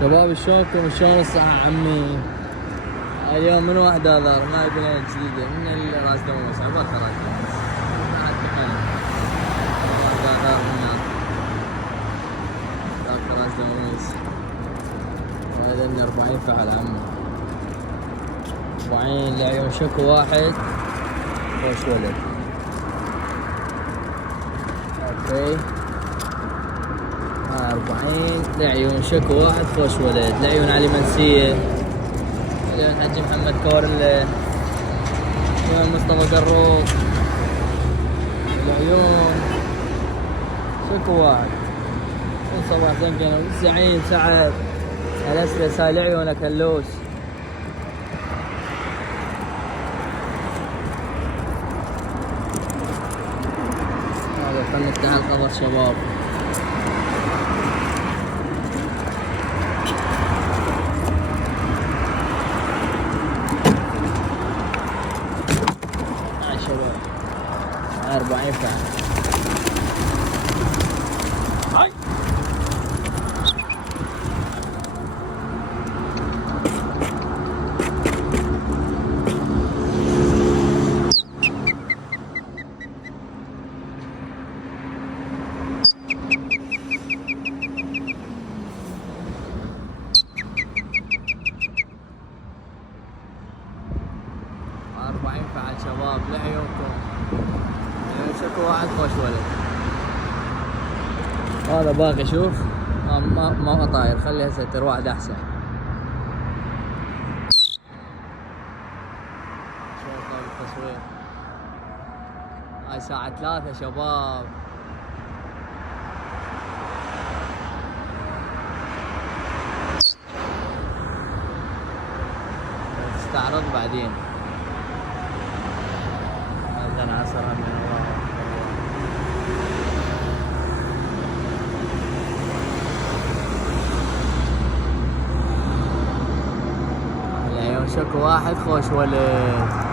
شباب شلونكم؟ شلون الصحة عمي؟ اليوم من 1 آذار ما لقينا جديدة من راس دموس عبر راس دموس. راس دموس وهذا 40 فعل عمي. 40 لعيون شكو واحد خوش ولد. اوكي 40 لعيون شكو واحد خوش ولد. لعيون علي منسية، لعيون حجي محمد كورلة، لعيون مصطفى قروط، لعيون شكو واحد. صباح زنقنا زعيم سعد الاسلس. هاي لعيونك هلوس. هذا خلنا نفتح الخبر شباب. هاي شباب 40 فعل. هاي فعل شباب لعيونكم. شكو واحد خوش ولد. هذا باقي شوف ما طاير. خلي هسه واحد احسن. شوف هذا التصوير. هاي ساعة 3 شباب. استعرض بعدين. هذا عصرها من الله. شكو واحد خوش ولد.